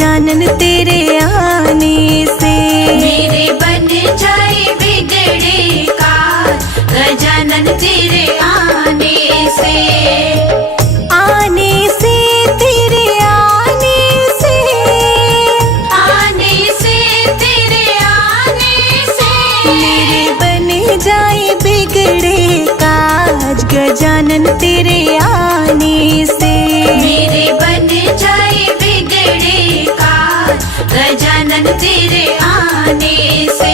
गजानन तेरे आने से। मेरे बन जाए बिगड़े काज गजानन तेरे आने से। आने से तेरे आने से, आने से तेरे आने से। मेरे बन जाए बिगड़े काज गजानन तेरे आने से। मेरे बन जाए बिगड़े काज गजानन तेरे आने से।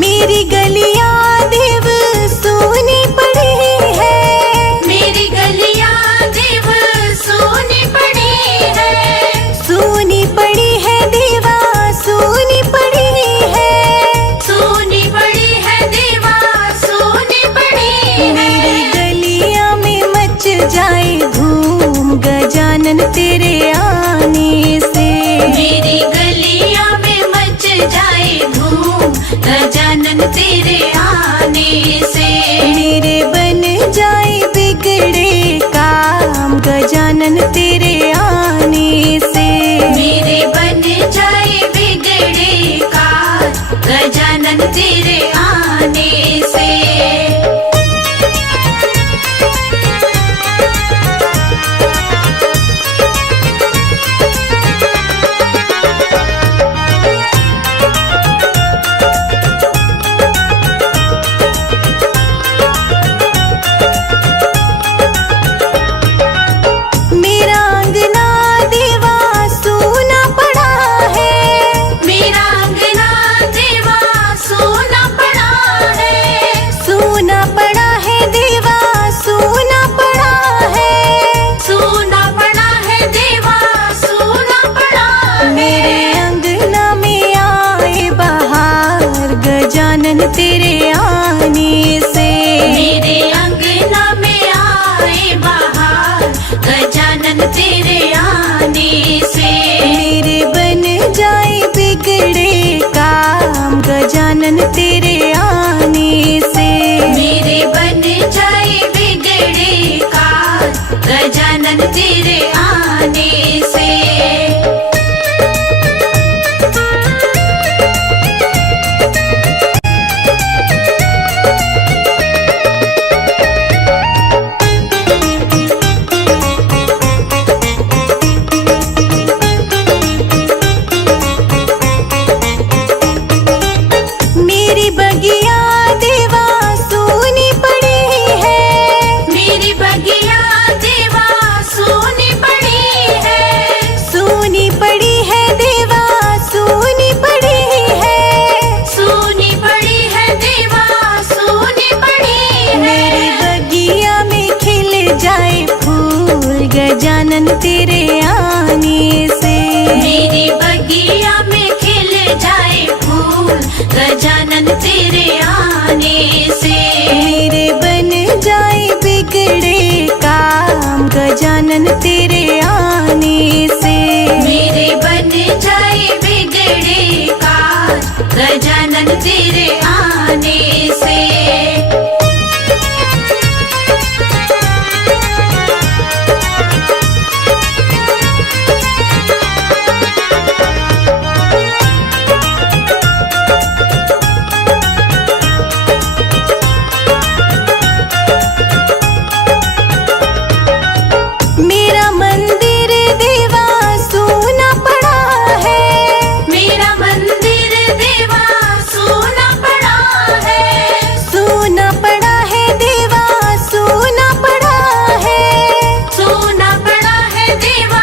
मेरी गलियां देव सोनी पड़ी है। मेरी गलियां देव सोनी पड़ी है। सोनी पड़ी है देवा सोनी पड़ी है। सोनी पड़ी है देवा सोनी पड़ी है। मेरी गलियां में मच जाए धूम गजानन तेरे आने से। मेरी गलियां में मच जाए धूम गजानन तेरे आने से। मेरे बन जाए बिगड़े काम गजानन तेरे आने से। मेरे बन जाए बिगड़े काज गजानन तेरे आने से। मेरा अंगना देवा सोना पड़ा है। मेरा अंगना देवा सोना पड़ा है। सोना पड़ा है देवा सोना पड़ा है। सोना पड़ा है देवा सोना पड़ा है। मेरे अंगना में आए बहार गजानन तेरे आने से। मेरे अंगना में आए बहार गजानन तेरे आने से। मेरे बन जाए बिगड़े काम गजानन तेरे आने से। मेरे बन जाए बिगड़े काज गजानन तेरे आने से। मेरी बगिया देवा सोनी पड़ी है। मेरी बगिया देवा सोनी पड़ी है। सोनी पड़ी है देवा सोनी पड़ी है। सोनी पड़ी है देवा सोनी पड़ी है। मेरी बगिया में खिल जाए फूल गजानन तेरे आने से। मेरी बगिया में खिल जाए फूल गजानन तेरे आने से। मेरे बन जाए बिगड़े काम गजानन तेरे आने से। मेरे बन जाए बिगड़े काज गजानन तेरे आने से। मेरा मंदिर देवा सोना पड़ा है। मेरा मंदिर देवा सोना पड़ा है। सोना पड़ा है देवा सोना पड़ा है। सोना पड़ा है देवा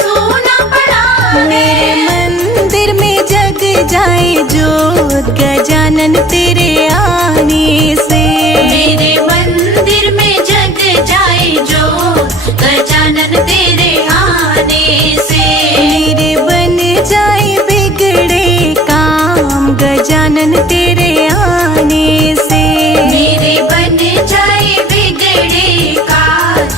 सोना पड़ा है। मेरे मंदिर में जग जाए जोत गजानन तेरे आने से। मेरे मंदिर में जग जाए जो गजानन तेरे आने से। मेरे बन जाए बिगड़े काम गजानन तेरे आने से। मेरे बन जाए बिगड़े काज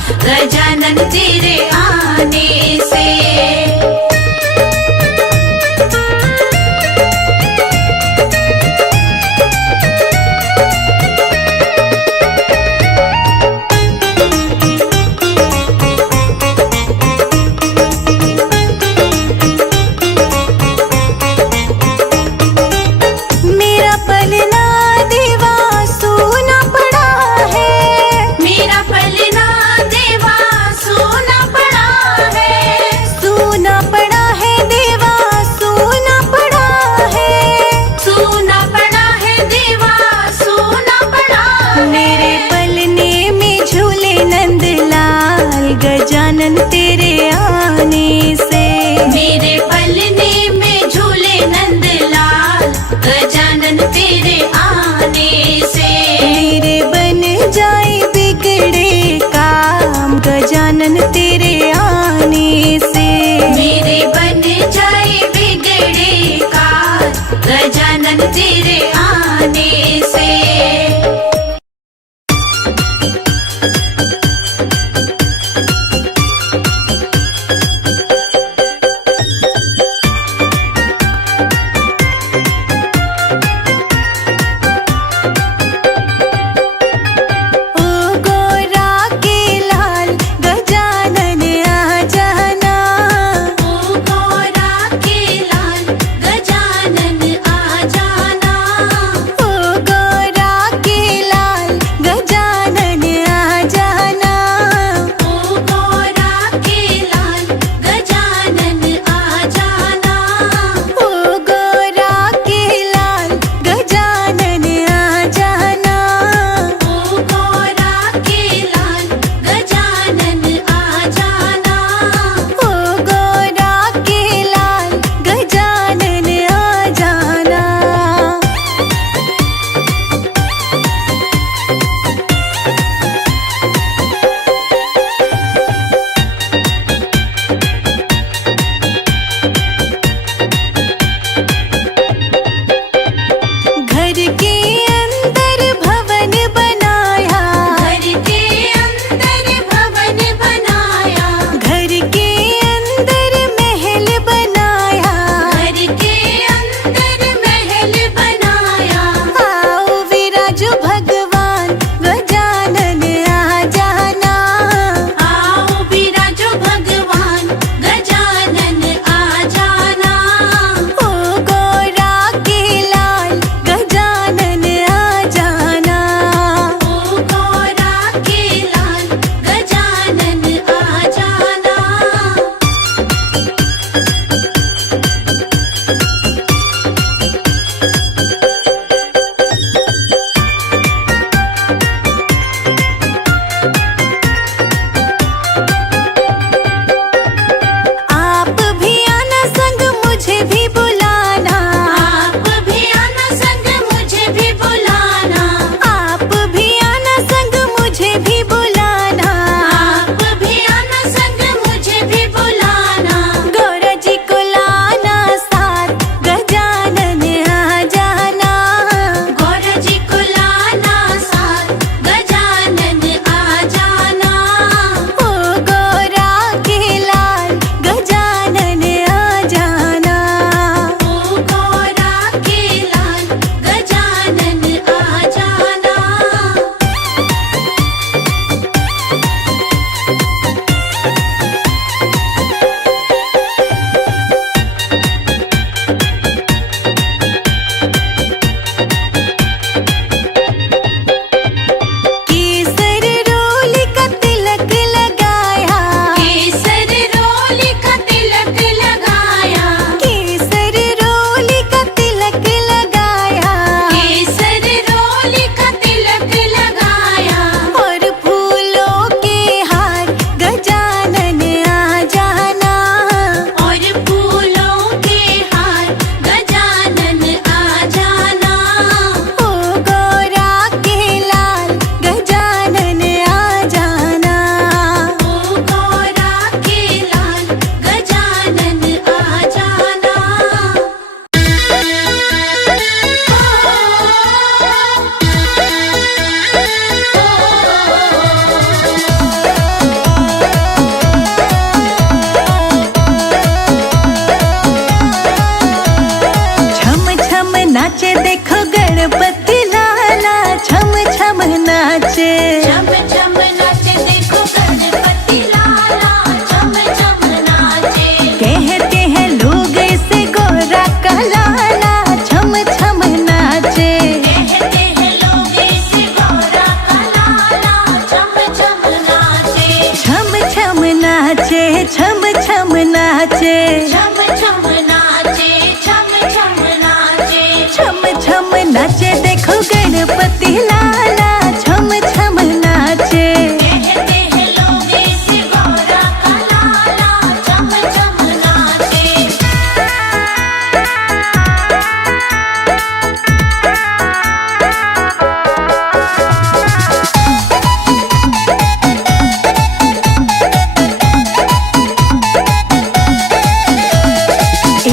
नाचे देखो गणपति लाला, छम छम नाचे। छम छम नाचे देखो गणपति लाला, छम छम नाचे। कहते हैं लोग इसे गोरा का लाला, छम छम नाचे। कहते हैं लोग इसे गोरा का लाला, छम छम नाचे। छम छम नाचे, छम छम नाचे। छम छम नाचे, छम छम नाचे। छम छम नाचे देखो गणपति लाला, छम छम नाचे। कहते हैं लोग इसे गोरा का लाला, छम छम नाचे।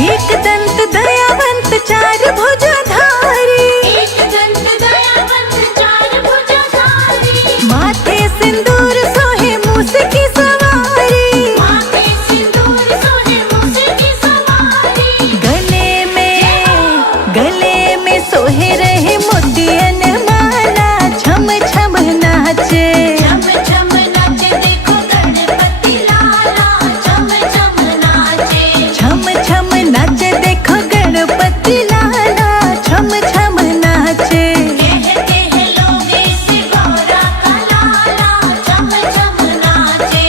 एक दंत दयावंत चार भुजाधारी, एक दंत दयावंत चार भुजाधारी। माथे सिंदूर सोहे मूस की सवारी। माथे सिंदूर सोहे मूस की सवारी। गले में सोहे रहे मोतियन माला, छम छम नाचे। छम छम नाचे देखो गणपति लाला, छम छम नाचे। छम छम नाचे देखो गणपति लाला, छम छम नाचे। कहते हैं लोग इसे गोरा का लाला, छम छम नाचे।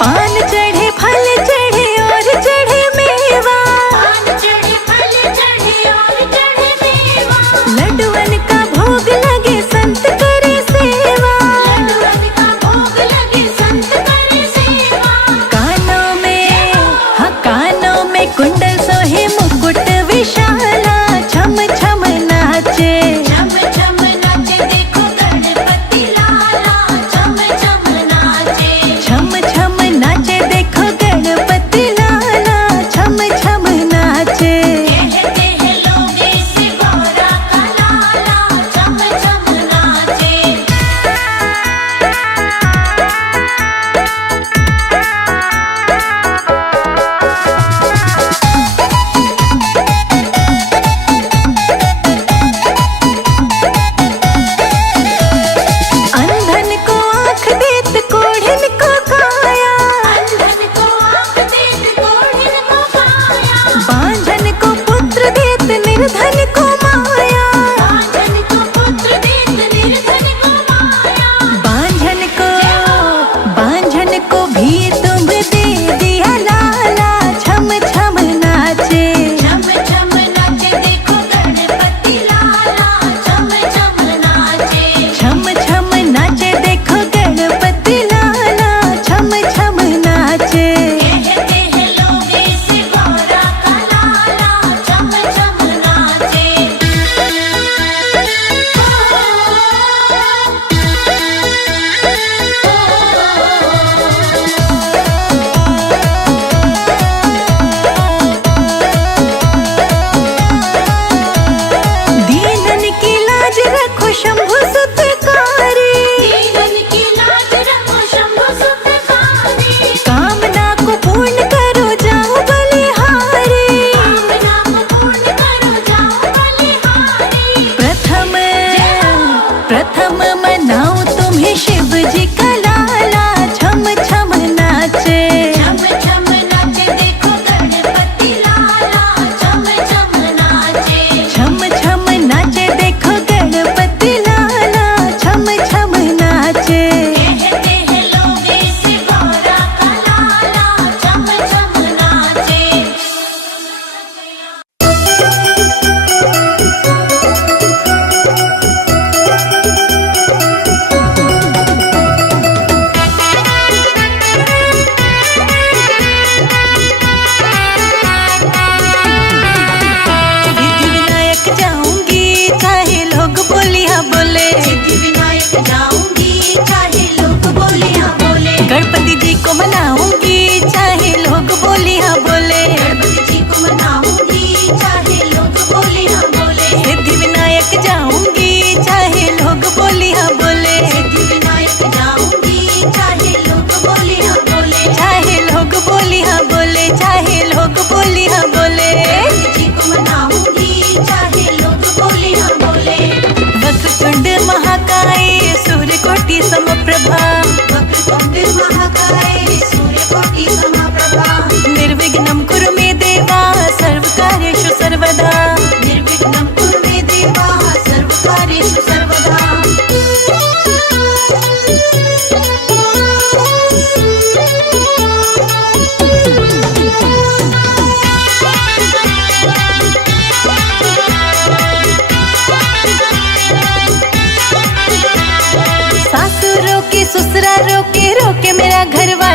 पान चढ़े फल चढ़े और चढ़े मेवा, पान चढ़े फल चढ़े और चढ़े मेवा। लड्डुअन का भोग लगे संत करे सेवा। लड्डुअन का भोग लगे संत करे सेवा। कानों में कुंडल सोहे मुकुट विशाला, छम छम नाचे। छम छम नाचे देखो गणपति लाला, छम छम नाचे। छम छम नाचे देखो गणपति लाला, छम छम नाचे। कहते हैं लोग इसे गोरा का लाला, छम छम नाचे। अंधन को आँख देत कोढ़िन को काया, अंधन को आँख देत कोढ़िन को काया। बांझन को पुत्र देत निर्धन को माया। बांझन को पुत्र देत निर्धन को माया। बांझन को भी तुम दे दिया लाला, छम छम नाचे। छम छम नाचे देखो गणपति लाला, छम छम नाचे। छम छम नाचे देखो गणपति लाला, छम छम नाचे। कहते हैं लोग इसे गोरा का लाला, छम छम नाचे।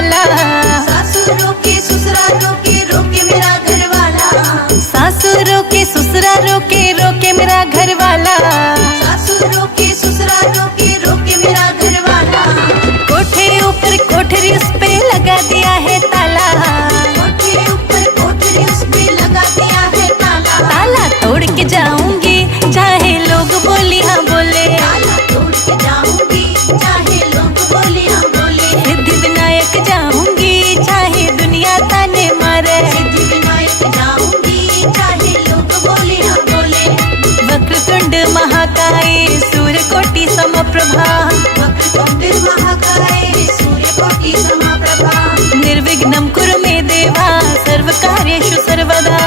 वाला। सासू रोके ससुरा रोके रोके मेरा घर वाला। सासू रोके ससुरा रोके रोके मेरा घर वाला। सासू रोके ससुरा रोके रोके मेरा घर वाला। कोठे ऊपर कोठरी उस पे लगा दिया है ताला। कोठे ऊपर कोठरी उस पे लगा दिया है ताला। ताला तोड़ के जाऊंगी चाहे लोग बोली हाँ बोले। ताला तोड़ के जाऊंगी चाहे लोग बोले हाँ बोले। सिद्धि विनायक जाऊंगी चाहे दुनिया ताने मारे। सिद्धि विनायक जाऊंगी चाहे लोग बोले हाँ बोले। वक्रतुंड महाकाय सूर्यकोटि समप्रभा। वक्रतुंड महाकाय सूर्यकोटि समप्रभा। निर्विघ्नं कुरु मे देवा सर्वकार्येषु सर्वदा।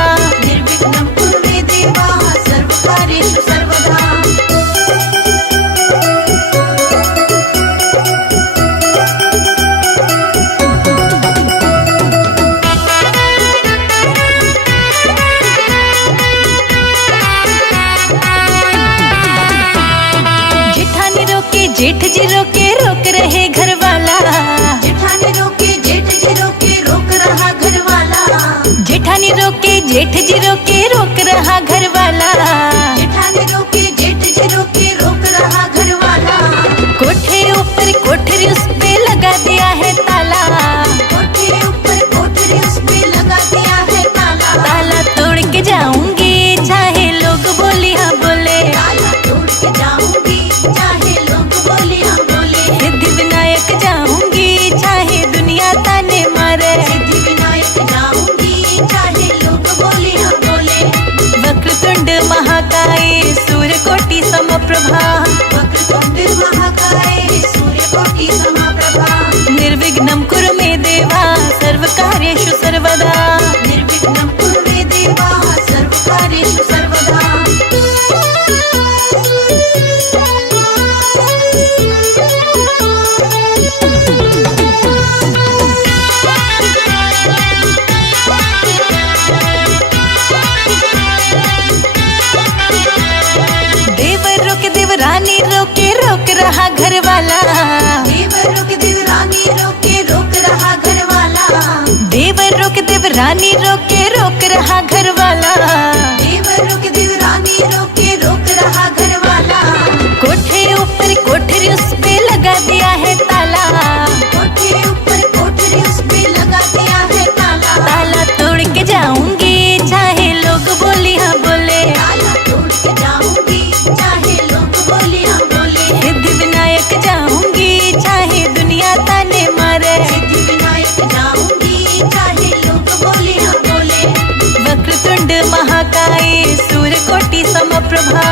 निर्विघ्नं कुरु मे देवा सर्वकार्येषु सर्वदा। जेठानी रोके जेठ जी रोके रोक रहे घर वाला। जेठानी रोके जेठ जी रोके रोक रहा घर वाला। जेठानी रोके जेठ जी रोके रोक रहा घर वाला। जेठानी रोके जेठ जी रोके रोक रहा घर वाला। कोठे ऊपर कोठरी उस पे लगा दिया है ताला। कोठे ऊपर कोठरी उस पे लगा दिया है ताला। ताला तोड़ के जाऊंगी चाहे लोग बोली हाँ बोले। ताला तोड़ के जाऊंगी चाहे लोग बोले हाँ बोले। सिद्धि विनायक जाऊंगी चाहे दुनिया ताने मारे। सिद्धि विनायक जाऊंगी चाहे लोग बोले हाँ बोले। वक्रतुंड महाकाय सूर्यकोटि समप्रभा। वक्रतुंड महाकाय सूर्यकोटि समप्रभा। निर्विघ्नं कुरु मे देवा सर्वकार्येषु सर्वदा। निर्विघ्नं कुरु मे देवा सर्वकार्येषु सर्वदा। देवर रोके देवरानी रोके रोक रहा घर वाला। देवर रोके देवरानी रोके रोक रहा घर वाला। देवर रोके देवरानी रोके रोक रहा घर वाला। देवर रोके देवरानी रोके रोक रहा घर वाला। कोठे ऊपर कोठरी उस पे लगा दिया है ताला। कोठे ऊपर कोठरी उस पे लगा दिया है ताला। ताला तोड़ के जाऊंगी चाहे लोग बोली हाँ बोले। ताला तोड़ के जाऊंगी चाहे लोग बोले हाँ बोले। सिद्धि विनायक जाऊंगी चाहे दुनिया ताने मारे। सिद्धि विनायक जाऊंगी चाहे लोग बोले हाँ बोले। वक्रतुंड महाकाय सूर्यकोटि समप्रभा।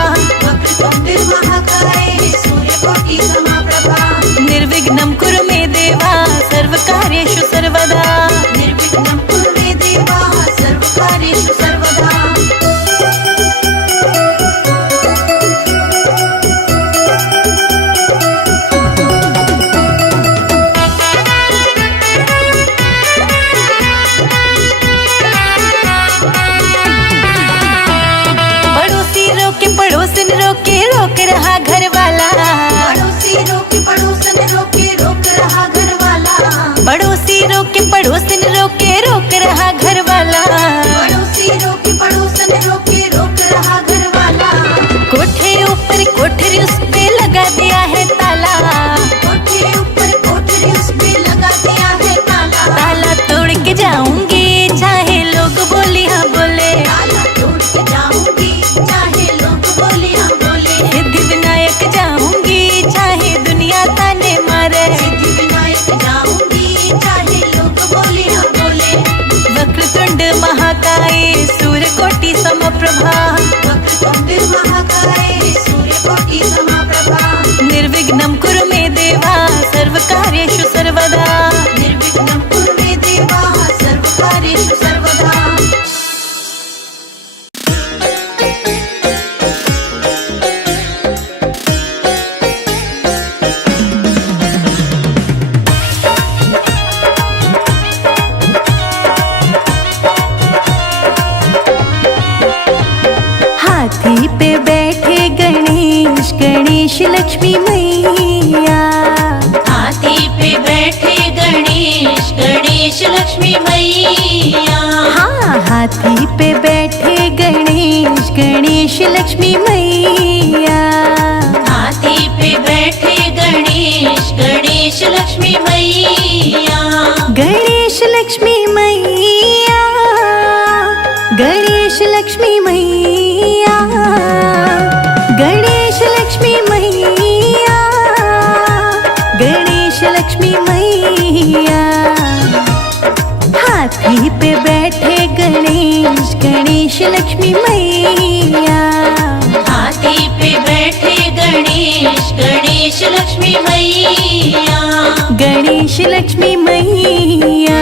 वक्रतुंड महाकाय सूर्यकोटि समप्रभा। निर्विघ्नं कुरु मे देवा सर्वकार्येषु सर्वदा। निर्विघ्नं कुरु मे देवा सर्वकार्येषु सर्वदा। पड़ोसी रोके पड़ोसन रोके रोक रहा घर वाला। पड़ोसी रोके पड़ोसन रोके रोक रहा घर वाला। पड़ोसी रोके पड़ोसन रोके रोक रहा घर वाला। पड़ोसी रोके पड़ोसन रोके रोक रहा घर वाला। कोठे ऊपर कोठरी उस पे लगा दिया है ताला। कोठे ऊपर कोठरी उस पे लगा दिया है ताला। ताला तोड़ के जाऊंगी चाहे लोग बोली हाँ बोले। ताला तोड़ के जाऊंगी चाहे लोग बोले हाँ बोले। सिद्धि विनायक जाऊंगी चाहे दुनिया ताने मारे। सिद्धि विनायक जाऊंगी चाहे लोग बोले हाँ बोले। वक्रतुंड महाकाय सूर्यकोटि समप्रभा। वक्रतुंड महाकाय सूर्यकोटि समप्रभा। निर्विघ्नं कुरु मे देवा सर्वकार्येषु सर्वदा। निर्विघ्नं कुरु मे देवा सर्वकार्येषु सर्वदा। हाथी पे बैठे गणेश गणेश लक्ष्मी मैया। हाथी पे बैठे गणेश हाथी पे बैठे गणेश गणेश लक्ष्मी मैया। हाथी पे बैठे गणेश गणेश लक्ष्मी मैया। गणेश लक्ष्मी मैया गणेश लक्ष्मी मैया गणेश लक्ष्मी मैया गणेश लक्ष्मी मैया। हाथी पे बैठे गणेश गणेश लक्ष्मी मैया। हाथी पे बैठे गणेश गणेश लक्ष्मी मैया। गणेश लक्ष्मी मैया।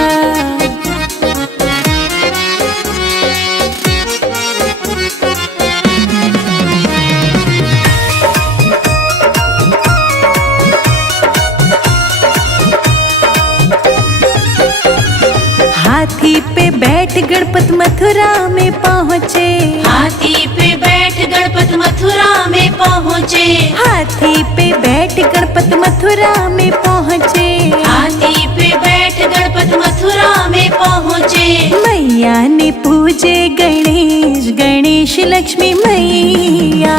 हाथी पे बैठ गणपत मथुरा में पहुँचे। हाथी पे बैठ गणपत मथुरा में पहुँचे। हाथी पे बैठ गणपत मथुरा में पहुँचे। हाथी पे बैठ गणपत मथुरा में पहुँचे। मैया ने पूजे गणेश गणेश लक्ष्मी मैया।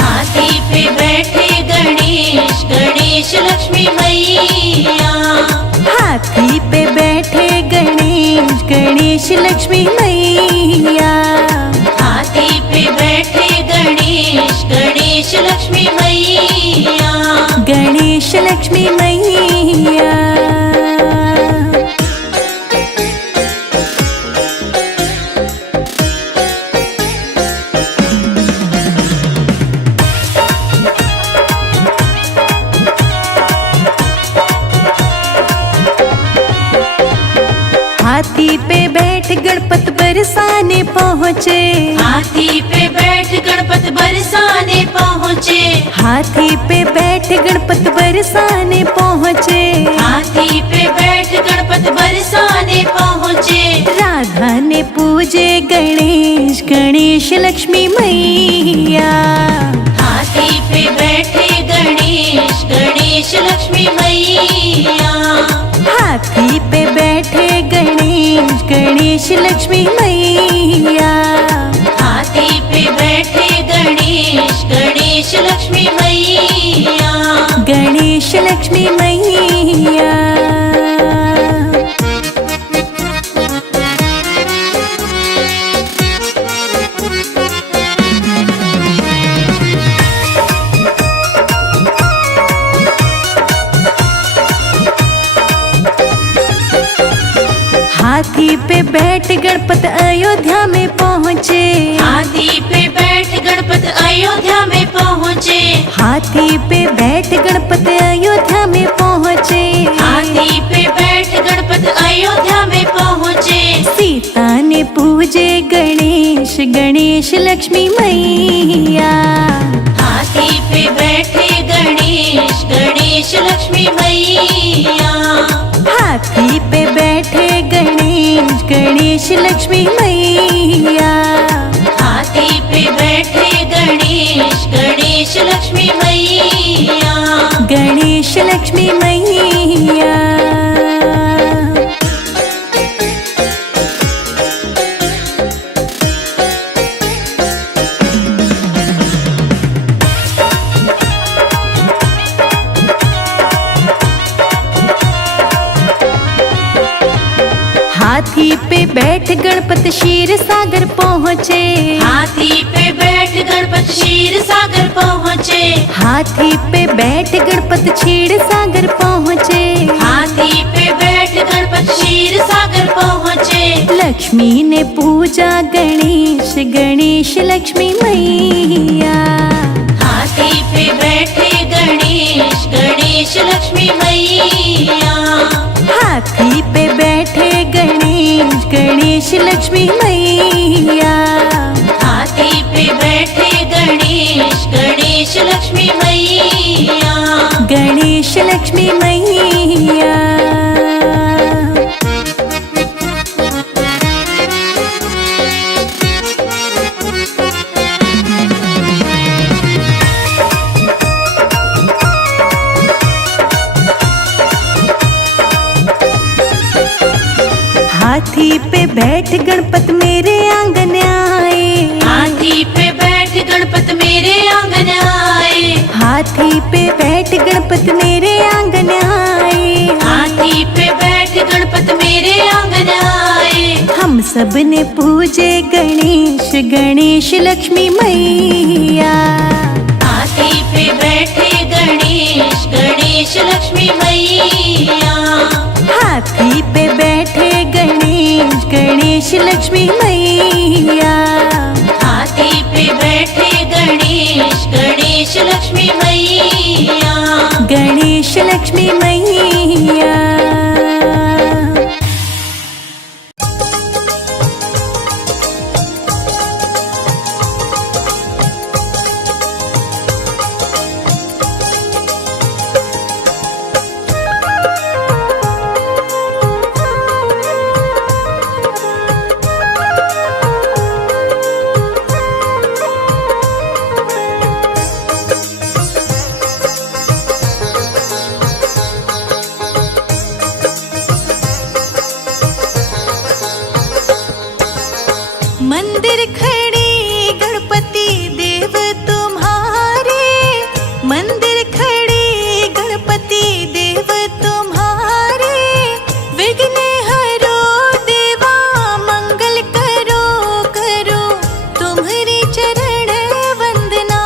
हाथी पे बैठे गणेश गणेश लक्ष्मी मैया। हाथी पे बैठे गणेश गणेश लक्ष्मी मैया। हाथी पे बैठे गणेश गणेश लक्ष्मी मैया। गणेश लक्ष्मी मैया। हाथी पे बैठ गणपत बरसाने पहुँचे। हाथी पे बैठ गणपत बरसाने पहुँचे। हाथी पे बैठ गणपत बरसाने पहुँचे। हाथी पे बैठ गणपत बरसाने पहुँचे। राधा ने पूजे गणेश गणेश लक्ष्मी मैया। हाथी पे बैठे गणेश गणेश लक्ष्मी मैया। हाथी पे बैठे गणेश गणेश लक्ष्मी मैया। हाथी पे बैठे गणेश गणेश लक्ष्मी मैया। गणेश लक्ष्मी मैया। हाथी पे बैठ गणपत अयोध्या में पहुँचे। हाथी पे बैठ गणपत अयोध्या में पहुँचे। हाथी पे बैठ गणपत अयोध्या में पहुँचे। हाथी पे बैठ गणपत अयोध्या में पहुँचे। सीता ने पूजे गणेश गणेश लक्ष्मी मैया। हाथी पे बैठे गणेश गणेश लक्ष्मी मैया। हाथी पे बैठे गणेश गणेश लक्ष्मी मैया। हाथी पे बैठे गणेश गणेश लक्ष्मी मैया। गणेश लक्ष्मी मैया। हाथी पे बैठ गणपत क्षीर सागर पहुँचे। हाथी पे बैठ गणपत क्षीर सागर पहुँचे। हाथी पे बैठ गणपत क्षीर सागर पहुँचे। हाथी पे बैठ गणपत क्षीर सागर पहुँचे। लक्ष्मी ने पूजा गणेश गणेश लक्ष्मी मैया। हाथी पे बैठे गणेश गणेश लक्ष्मी मैया। हाथी पे बैठे गणेश गणेश लक्ष्मी मैया। हाथी पे बैठे गणेश गणेश लक्ष्मी मैया। गणेश लक्ष्मी मैया। हाथी पे बैठ गणपत मेरे आंगन आए, हाथी पे बैठ गणपत मेरे आंगन आए, हाथी पे बैठ गणपत मेरे आंगन आए, हाथी पे बैठ गणपत मेरे आंगन आए। हम सब ने पूजे गणेश गणेश लक्ष्मी मैया। हाथी पे बैठे गणेश गणेश लक्ष्मी मैया, हाथी पे बैठे गणेश गणेश लक्ष्मी मैया, हाथी पे बैठे गणेश गणेश लक्ष्मी मैया, गणेश लक्ष्मी मैया। मंदिर खड़े गणपति देव तुम्हारे, मंदिर खड़े गणपति देव तुम्हारे, विघ्न हरो देवा मंगल करो करो तुम्हारे चरण वंदना।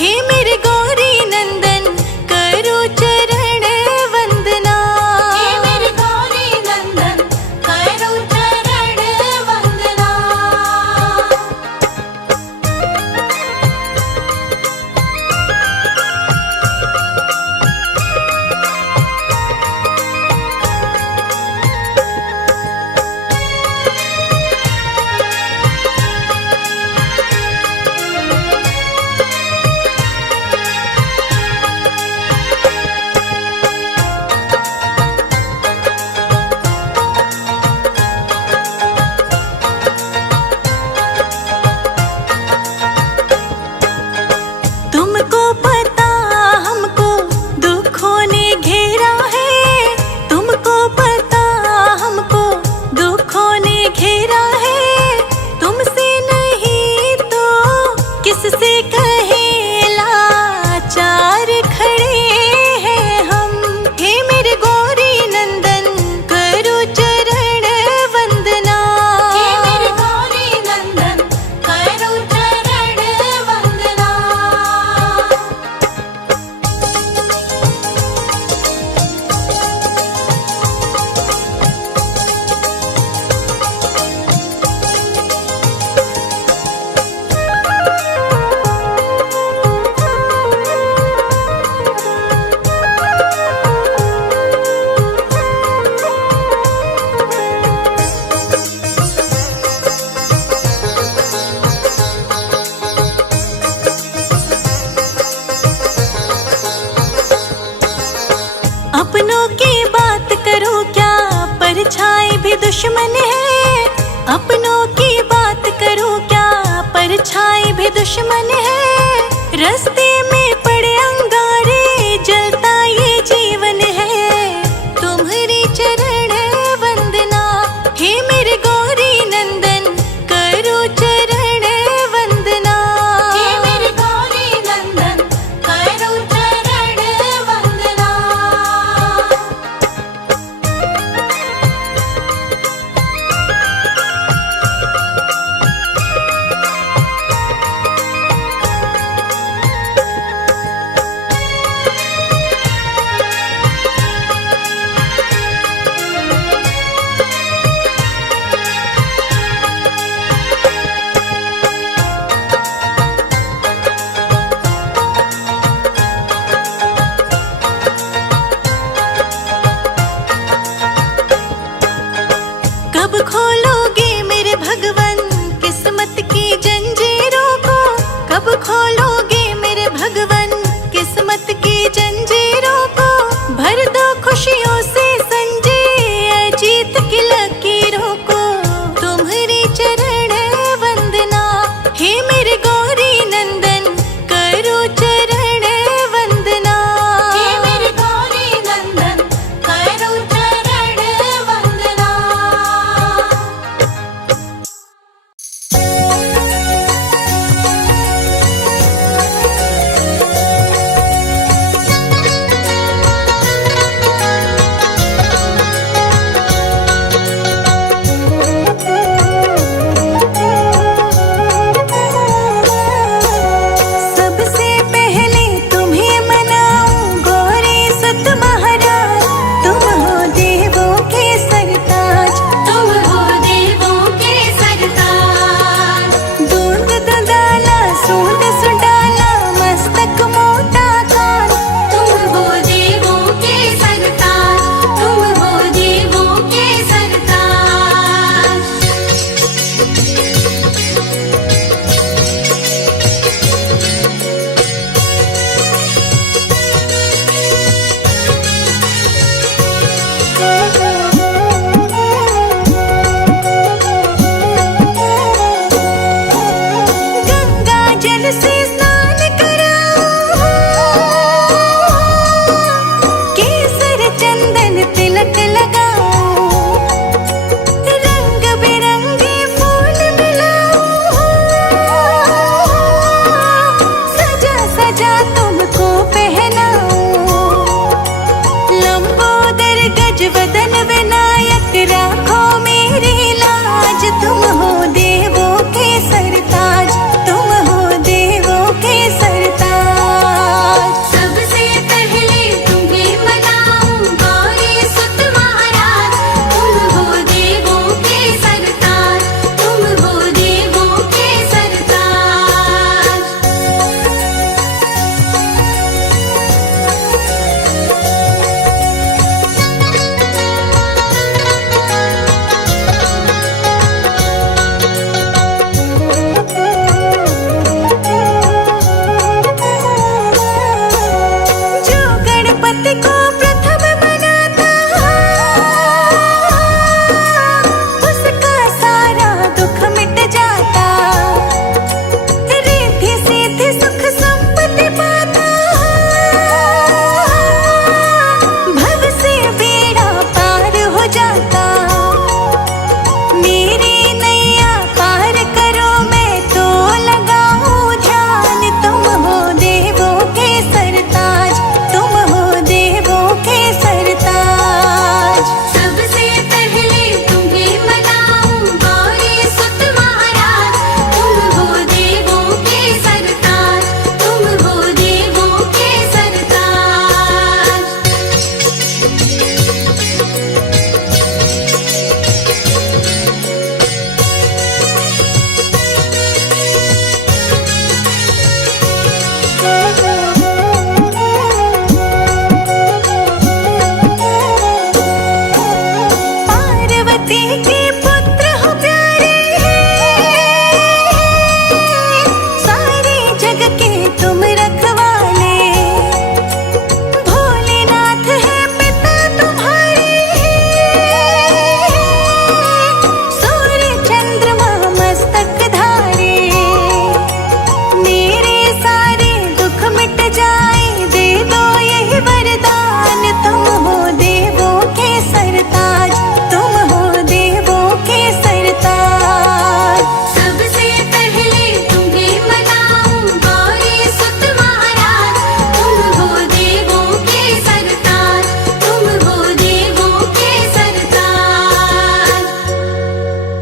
हे मेरे गौरी नंदन करो चरण वंदना, हे मेरे गौरी नंदन करो चरण वंदना। तुमको पता हमको दुखों ने घेरा है, तुमको पता हमको दुखों ने घेरा है, तुमसे नहीं तो किससे कहे लाचार खड़े हैं हम। हे मेरे गौरी नंदन करो चरण वंदना, हे मेरे गौरी नंदन करो चरण वंदना। अपनों की बात करो क्या परछाई भी दुश्मन है, अपनों की बात करो क्या परछाई भी दुश्मन है। रस